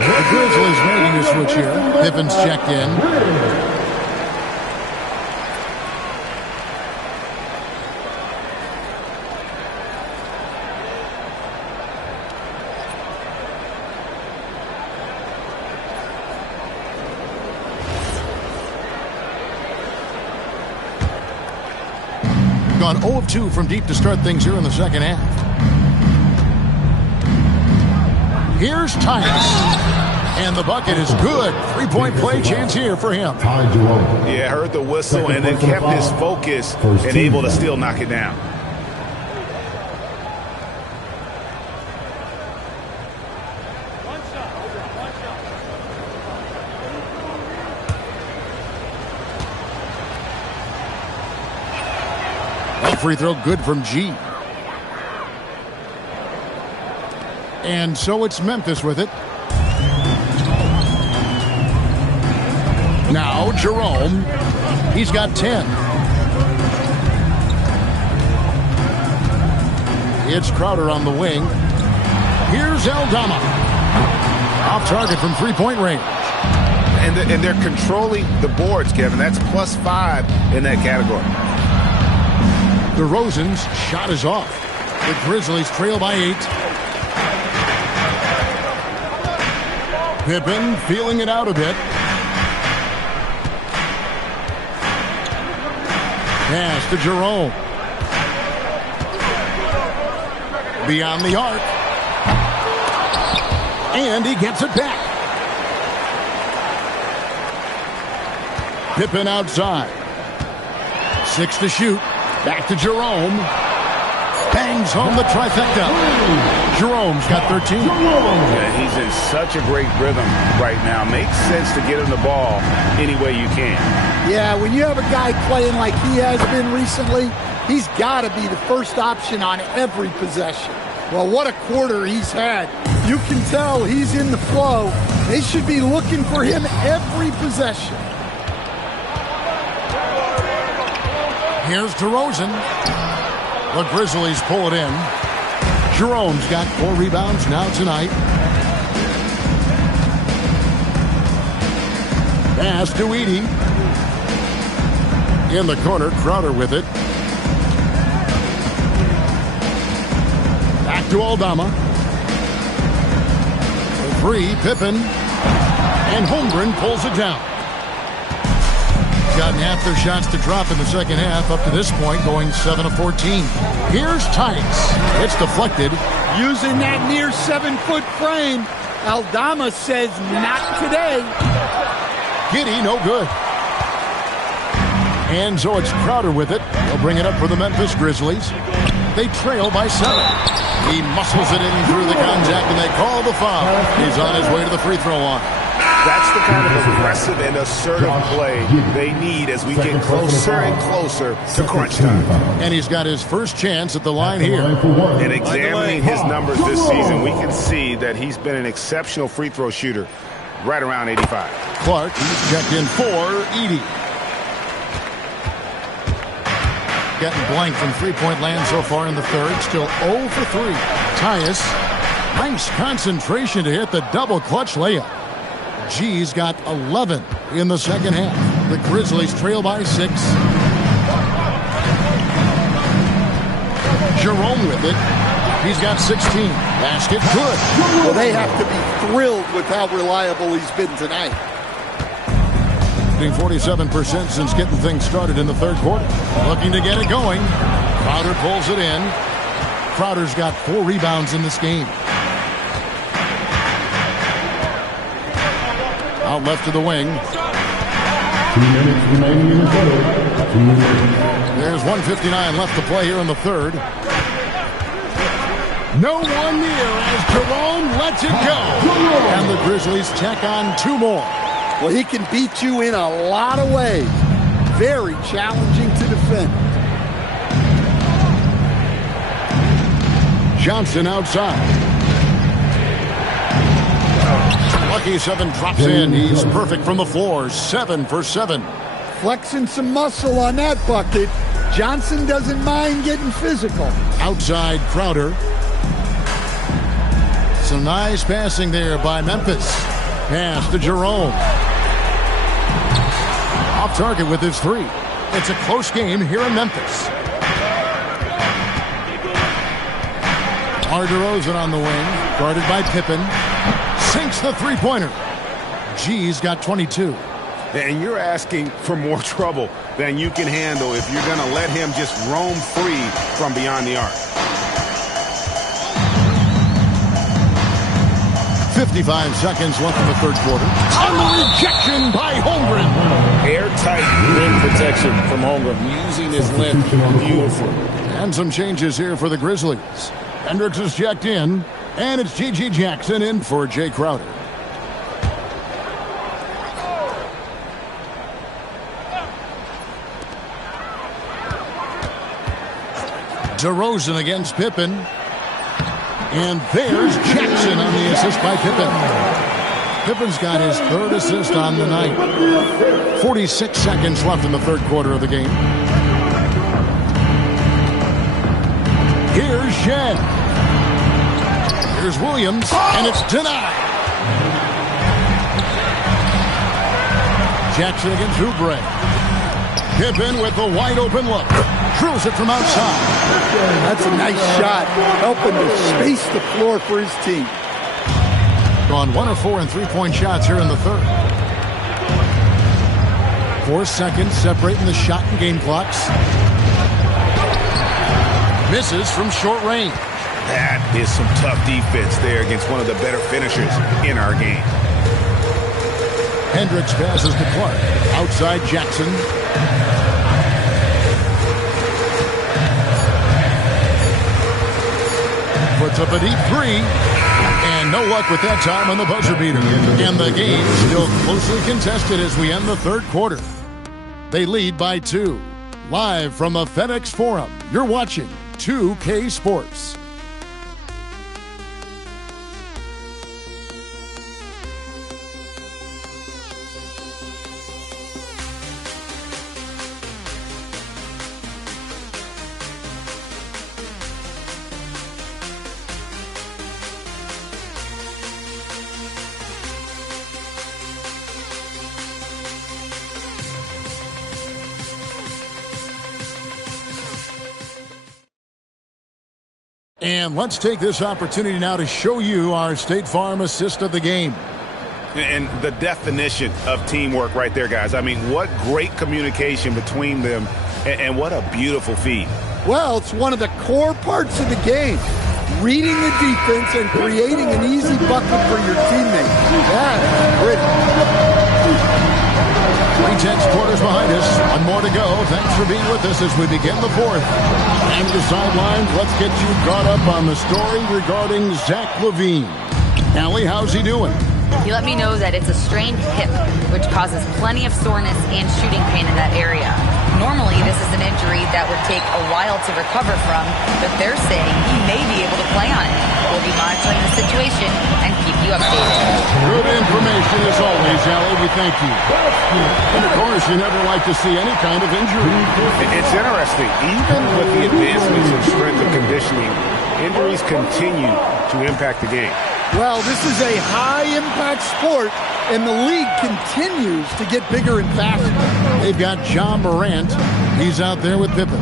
The Grizzlies making a switch here. Pippen's checked in. gone 0 of 2 from deep to start things here in the second half. Here's Titus. And the bucket is good. 3-point play chance here for him. Yeah, heard the whistle and then kept his focus and able to still knock it down. That free throw good from G. And so it's Memphis with it. Now Jerome, he's got 10. It's Crowder on the wing. Here's Aldama. Off target from 3-point range. And they're controlling the boards, Kevin. That's +5 in that category. DeRozan's shot is off. The Grizzlies trail by 8. Pippen feeling it out a bit. Pass to Jerome. Beyond the arc. And he gets it back. Pippen outside. 6 to shoot. Back to Jerome. Bangs home the trifecta. Jerome's got 13. Yeah, he's in such a great rhythm right now. Makes sense to get him the ball any way you can. Yeah, when you have a guy playing like he has been recently, he's got to be the first option on every possession. Well, what a quarter he's had. You can tell he's in the flow. They should be looking for him every possession. Here's DeRozan. The Grizzlies pull it in. Jerome's got 4 rebounds now tonight. Pass to Edey. In the corner, Crowder with it. Back to Aldama. 3, Pippen. And Holmgren pulls it down. Gotten half their shots to drop in the second half up to this point, going 7 of 14. Here's Titus. It's deflected. Using that near 7-foot frame, Aldama says not today. Giddey, no good. And so it's Crowder with it. They'll bring it up for the Memphis Grizzlies. They trail by 7. He muscles it in through the contact, and they call the foul. He's on his way to the free throw line. That's the kind of aggressive and assertive play they need as we get closer and closer to crunch time. And he's got his first chance at the line here. And examining his numbers this season, we can see that he's been an exceptional free throw shooter, right around 85. Clark, he's checked in for Edey. Getting blank from three-point land so far in the third. Still 0 for 3. Tyus, nice concentration to hit the double clutch layup. G's got 11 in the second half. The Grizzlies trail by 6. Jerome with it. He's got 16. Basket good. Well, they have to be thrilled with how reliable he's been tonight. Shooting 47% since getting things started in the third quarter. Looking to get it going. Crowder pulls it in. Crowder's got 4 rebounds in this game. Out left to the wing. 2 minutes remaining in the third. There's 1:59 left to play here in the third. No one near as Jerome lets it go. And the Grizzlies tack on 2 more. Well, he can beat you in a lot of ways. Very challenging to defend. Johnson outside. Lucky 7 drops in. He's perfect from the floor. 7 for 7. Flexing some muscle on that bucket. Johnson doesn't mind getting physical. Outside Crowder. Some nice passing there by Memphis. Pass to Jerome. Off target with his 3. It's a close game here in Memphis. DeRozan on the wing. Guarded by Pippen. Sinks the three-pointer. G's got 22. And you're asking for more trouble than you can handle if you're going to let him just roam free from beyond the arc. 55 seconds left in the third quarter. And the rejection by Holmgren. Airtight rim protection from Holmgren, using his length beautifully. And some changes here for the Grizzlies. Hendricks is checked in, and it's G.G. Jackson in for Jay Crowder. DeRozan against Pippen. And there's Jackson on the assist by Pippen. Pippen's got his third assist on the night. 46 seconds left in the third quarter of the game. Here's Shed. Here's Williams, and it's denied. Jackson against Oubre. Pippen with the wide open look. Drills it from outside. That's a nice shot, helping to space the floor for his team. Gone 1 of 4 in three-point shots here in the third. 4 seconds separating the shot and game clocks. Misses from short range. That is some tough defense there against one of the better finishers in our game. Hendricks passes to Clark. Outside Jackson. Puts up a deep three. And no luck with that time on the buzzer beater. And the game still closely contested as we end the third quarter. They lead by 2. Live from the FedEx Forum, you're watching 2K Sports. And let's take this opportunity now to show you our State Farm assist of the game. And the definition of teamwork right there, guys. I mean, what great communication between them, and what a beautiful feed. Well, it's one of the core parts of the game. Reading the defense and creating an easy bucket for your teammates. That's pretty. 3 quarters behind us. One more to go. Thanks for being with us as we begin the fourth. And to the sidelines, let's get you caught up on the story regarding Zach LaVine. Allie, how's he doing? He let me know that it's a strained hip, which causes plenty of soreness and shooting pain in that area. Normally, this is an injury that would take a while to recover from, but they're saying he may be able to play on it. We'll be monitoring the situation and keep you updated. Good information as always, Allie. We thank you. And of course, you never like to see any kind of injury. It's interesting. Even with the advancements in strength and conditioning, injuries continue to impact the game. Well, this is a high-impact sport, and the league continues to get bigger and faster. They've got John Morant. He's out there with Pippen.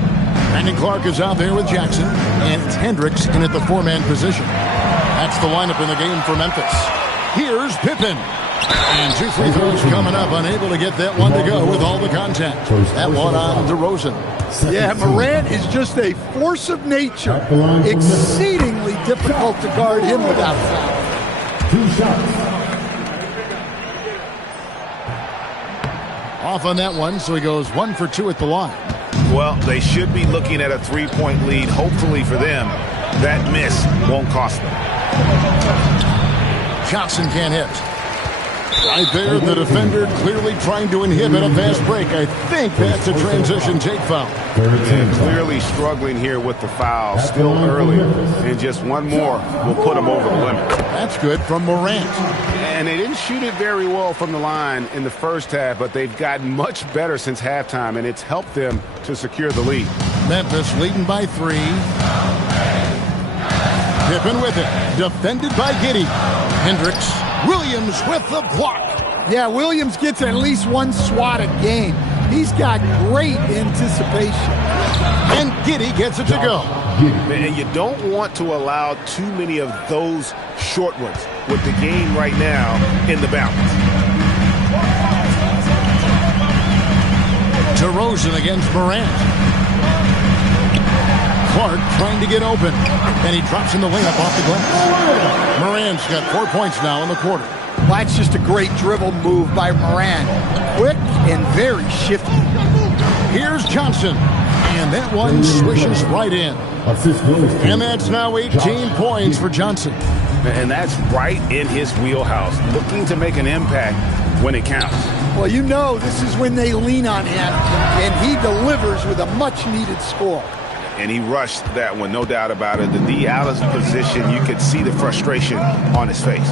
Brandon Clark is out there with Jackson. And it's Hendricks in at the 4-man position. That's the lineup in the game for Memphis. Here's Pippen. And 2 free throws coming up. Unable to get that one to go with all the contact. That one on DeRozan. Yeah, Morant is just a force of nature. Exceedingly difficult to guard him without foul. 2 shots. Off on that one, so he goes 1 for 2 at the line. Well, they should be looking at a 3-point lead. Hopefully for them, that miss won't cost them. Johnson can't hit. Right there, the defender clearly trying to inhibit a fast break. I think that's a transition take foul. And clearly struggling here with the foul. Still early. And just one more will put him over the limit. That's good from Morant. And they didn't shoot it very well from the line in the first half, but they've gotten much better since halftime, and it's helped them to secure the lead. Memphis leading by 3. Pippen with it. Defended by Giddey. Hendricks. Williams with the block. Yeah, Williams gets at least one swat a game. He's got great anticipation. And Giddey gets it to go. And you don't want to allow too many of those short ones with the game right now in the balance. DeRozan against Morant. Clark trying to get open, and he drops in the layup off the glass. Morant's got 4 points now in the quarter. Well, that's just a great dribble move by Morant. Quick and very shifty. Here's Johnson, and that one swishes right in. And that's now 18 points for Johnson. And that's right in his wheelhouse, looking to make an impact when it counts. Well, you know this is when they lean on him, and he delivers with a much-needed score. And he rushed that one, no doubt about it. The D out of position, you could see the frustration on his face.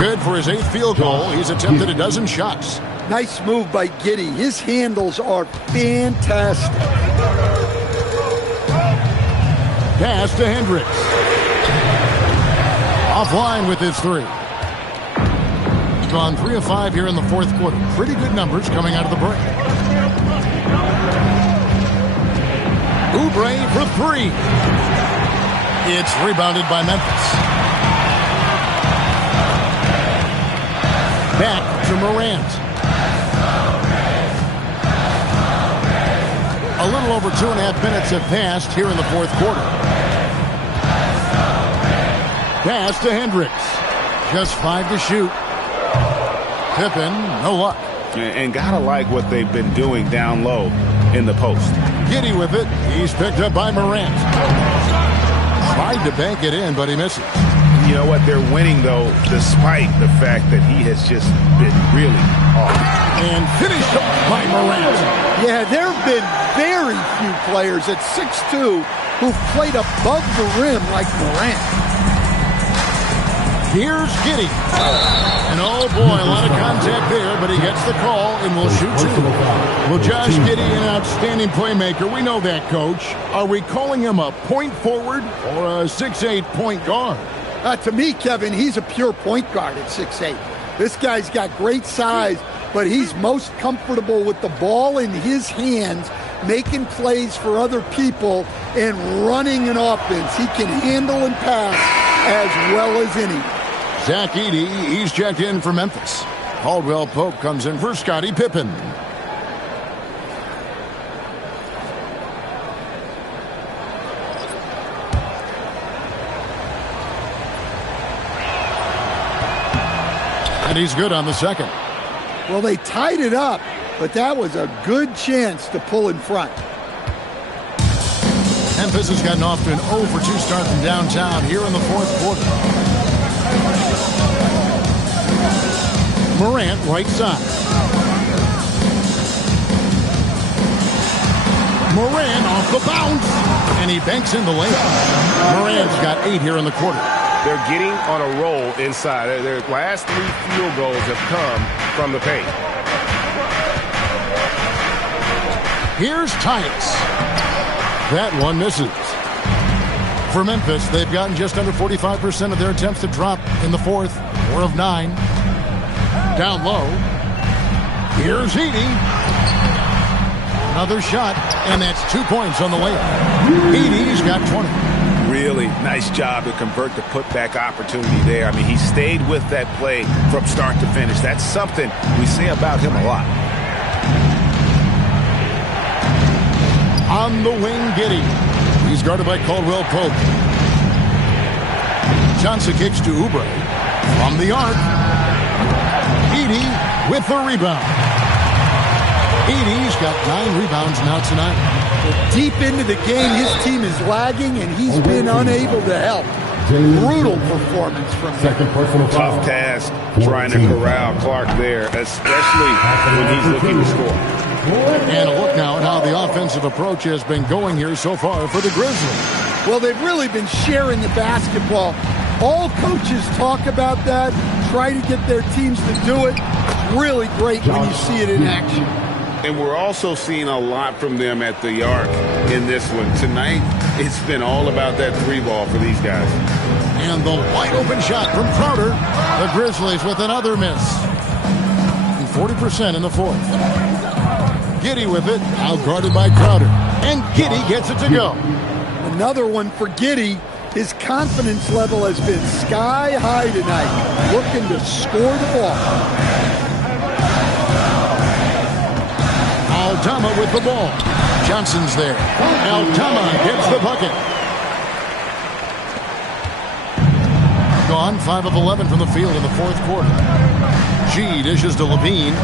Good for his 8th field goal. He's attempted a dozen shots. Nice move by Giddey. His handles are fantastic. Pass to Hendricks. Offline with his 3. He's gone 3 of 5 here in the 4th quarter. Pretty good numbers coming out of the break. Oubre for 3. It's rebounded by Memphis. Back to Morant. A little over 2.5 minutes have passed here in the 4th quarter. Pass to Hendricks. Just 5 to shoot. Pippen, no luck. And gotta like what they've been doing down low in the post. Giddey with it. He's picked up by Morant. Tried to bank it in, but he misses. You know what? They're winning, though, despite the fact that he has just been really off. And finished off by Morant. Yeah, there have been very few players at 6'2" who've played above the rim like Morant. Here's Giddey. And oh boy, a lot of contact there, but he gets the call and will shoot 2. Well, Josh Giddey, an outstanding playmaker. We know that, Coach. Are we calling him a point forward or a 6'8" point guard? To me, Kevin, he's a pure point guard at 6'8". This guy's got great size, but he's most comfortable with the ball in his hands, making plays for other people and running an offense. He can handle and pass as well as any. Zach Edey, he's checked in for Memphis. Caldwell Pope comes in for Scottie Pippen. And he's good on the second. Well, they tied it up, but that was a good chance to pull in front. Memphis has gotten off to an 0-for-2 start from downtown here in the 4th quarter. Morant, right side. Morant off the bounce, and he banks in the layup. Morant's got 8 here in the quarter. They're getting on a roll inside. Their last 3 field goals have come from the paint. Here's Tyus. That one misses. For Memphis, they've gotten just under 45% of their attempts to drop in the 4th. 4 of 9. Down low. Here's Edey. Another shot, and that's 2 points on the layup. Edey's got 20. Really nice job to convert the putback opportunity there. I mean, he stayed with that play from start to finish. That's something we say about him a lot. On the wing, Giddey. He's guarded by Caldwell Pope. Johnson kicks to Oubre. From the arc. Edey with the rebound. Edey's got 9 rebounds now tonight. Deep into the game, his team is lagging, and he's been unable to help. Brutal performance from him. Tough task trying to corral Clark there, especially when he's looking to score. And a look now at how the offensive approach has been going here so far for the Grizzlies. Well, they've really been sharing the basketball. All coaches talk about that, try to get their teams to do it. It's really great when you see it in action. And we're also seeing a lot from them at the arc in this one. Tonight, it's been all about that 3 ball for these guys. And the wide open shot from Crowder. The Grizzlies with another miss. And 40% in the 4th. Giddey with it, out guarded by Crowder. And Giddey gets it to go. Another one for Giddey. His confidence level has been sky high tonight, looking to score the ball. Aldama with the ball. Johnson's there. Aldama gets the bucket. Gone 5 of 11 from the field in the fourth quarter. G dishes to Levine.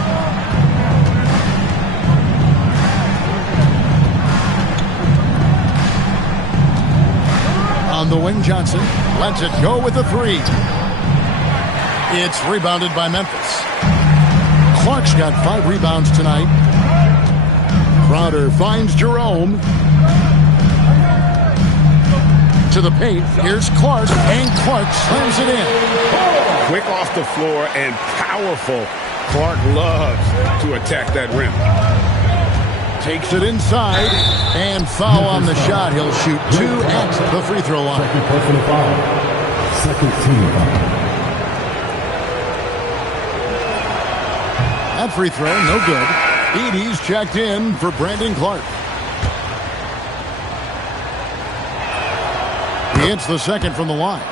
On the wing, Johnson lets it go with the 3. It's rebounded by Memphis. Clark's got 5 rebounds tonight. Crowder finds Jerome. To the paint. Here's Clark, and Clark slams it in. Quick off the floor and powerful. Clark loves to attack that rim. Takes it inside, and foul on the shot. He'll shoot 2 at the free throw line. Second personal foul. Second team foul. That free throw, no good. Edie's checked in for Brandon Clark. He hits the second from the line.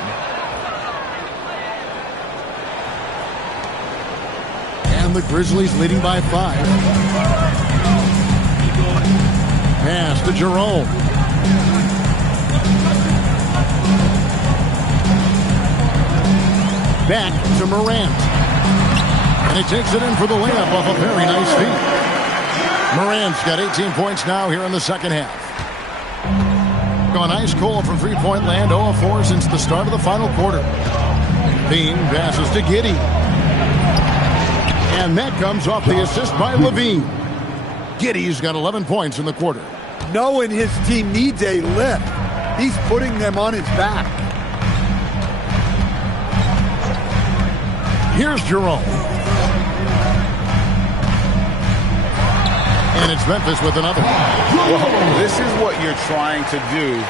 And the Grizzlies leading by 5. Pass to Jerome. Back to Morant. And he takes it in for the layup off a very nice feed. Morant's got 18 points now here in the second half. Gone ice cold from three-point land, 0 of 4 since the start of the final quarter. Bean passes to Giddey. And that comes off the assist by Levine. Giddey's got 11 points in the quarter. Knowing his team needs a lift, he's putting them on his back. Here's Jerome. And it's Memphis with another. Well, this is what you're trying to do.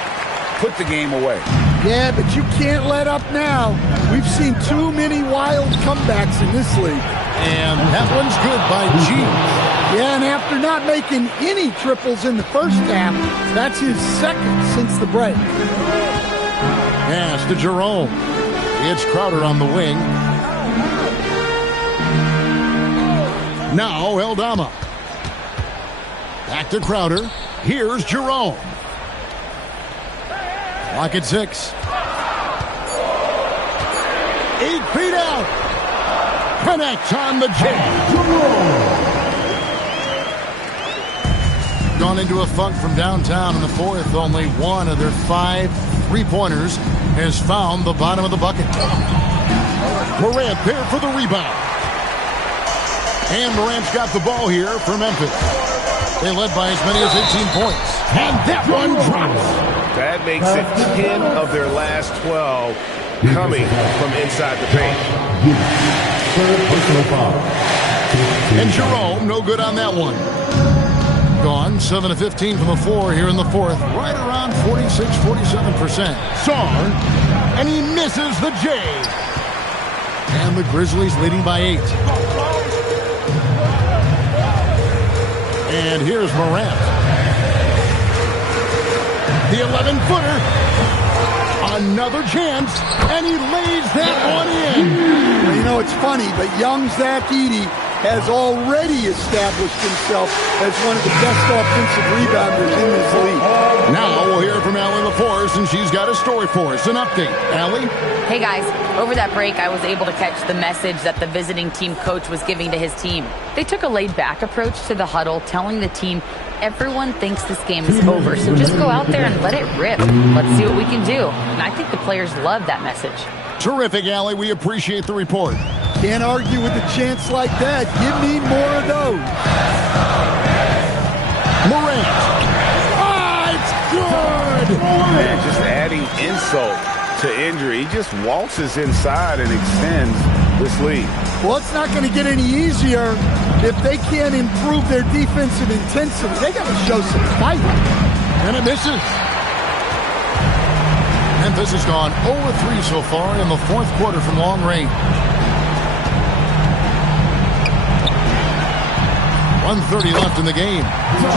Put the game away. Yeah, but you can't let up now. We've seen too many wild comebacks in this league. And that one's good by G. Yeah, and after not making any triples in the first half, that's his second since the break. Pass to Jerome. It's Crowder on the wing. Now Aldama. Back to Crowder. Here's Jerome. Clock at 6. 8 feet out. Connect on the J. Gone into a funk from downtown in the fourth. Only one of their 5 three-pointers has found the bottom of the bucket. Morant there for the rebound. And Morant's got the ball here for Memphis. They led by as many as 18 points. And that one drops. That makes it 10 of their last 12 coming from inside the paint. Third personal foul. And Jerome, no good on that one. Gone 7 of 15 from the floor here in the fourth. Right around 46-47%. Sar, and he misses the J. And the Grizzlies leading by 8. And here's Morant. The 11-footer. Another chance, and he lays that one in. Well, you know, it's funny, but young Zach Edey has already established himself as one of the best offensive rebounders in this league. Now we'll hear from Allie LaForce, and she's got a story for us. An update. Allie? Hey guys, over that break I was able to catch the message that the visiting team coach was giving to his team. They took a laid-back approach to the huddle, telling the team everyone thinks this game is over, so just go out there and let it rip. Let's see what we can do. And I think the players love that message. Terrific, Allie. We appreciate the report. Can't argue with a chance like that. Give me more of those. Morant. It's good. Man, just adding insult to injury. He just waltzes inside and extends this lead. Well, it's not going to get any easier if they can't improve their defensive intensity. They got to show some fight. And it misses. Memphis has gone 0-3 so far in the fourth quarter from long range. 1:30 left in the game.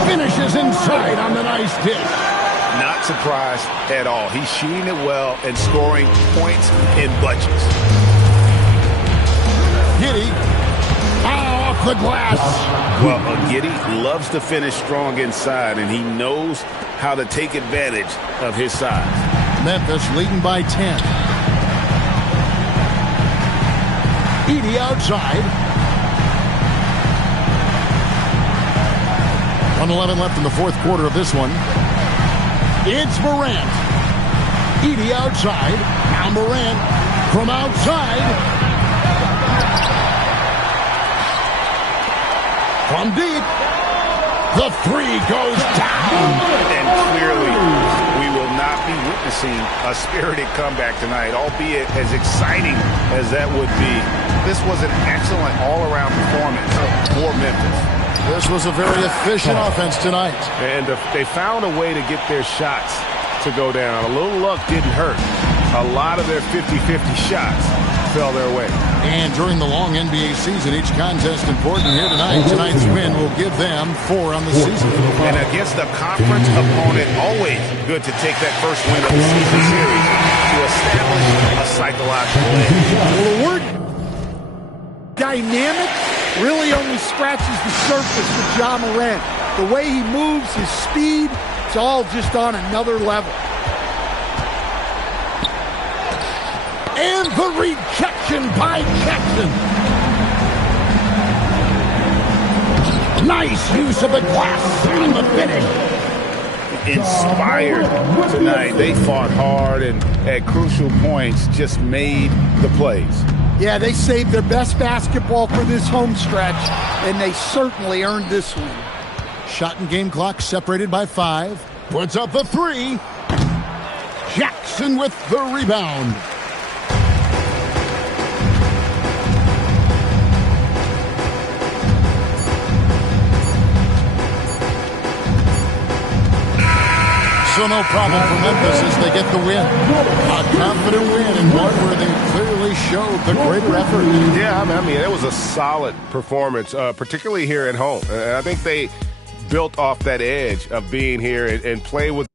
Finishes inside on the nice dish. Not surprised at all. He's shooting it well and scoring points in bunches. Giddey. Off the glass. Well, Giddey loves to finish strong inside, and he knows how to take advantage of his size. Memphis leading by 10. Edey outside. 1:11 left in the fourth quarter of this one. It's Morant. Edey outside. Now Morant from outside. From deep. The three goes down. And clearly, we will not be witnessing a spirited comeback tonight, albeit as exciting as that would be. This was an excellent all-around performance for Memphis. This was a very efficient offense tonight. And they found a way to get their shots to go down. A little luck didn't hurt. A lot of their 50-50 shots fell their way. And during the long NBA season, each contest important here tonight. Tonight's win will give them 4 on the season. And against a conference opponent, always good to take that first win of the season series to establish a psychological edge. Well, the word dynamic really only scratches the surface with Ja Morant. The way he moves, his speed, it's all just on another level. And the rejection by Jackson. Nice use of the glass on the finish. Inspired tonight. They fought hard and at crucial points just made the plays. Yeah, they saved their best basketball for this home stretch, and they certainly earned this one. Shot and game clock separated by 5. Puts up the 3. Jackson with the rebound. So no problem for Memphis as they get the win. A confident win and one where they clearly showed the greater effort. Yeah, I mean, it was a solid performance, particularly here at home. I think they built off that edge of being here and play with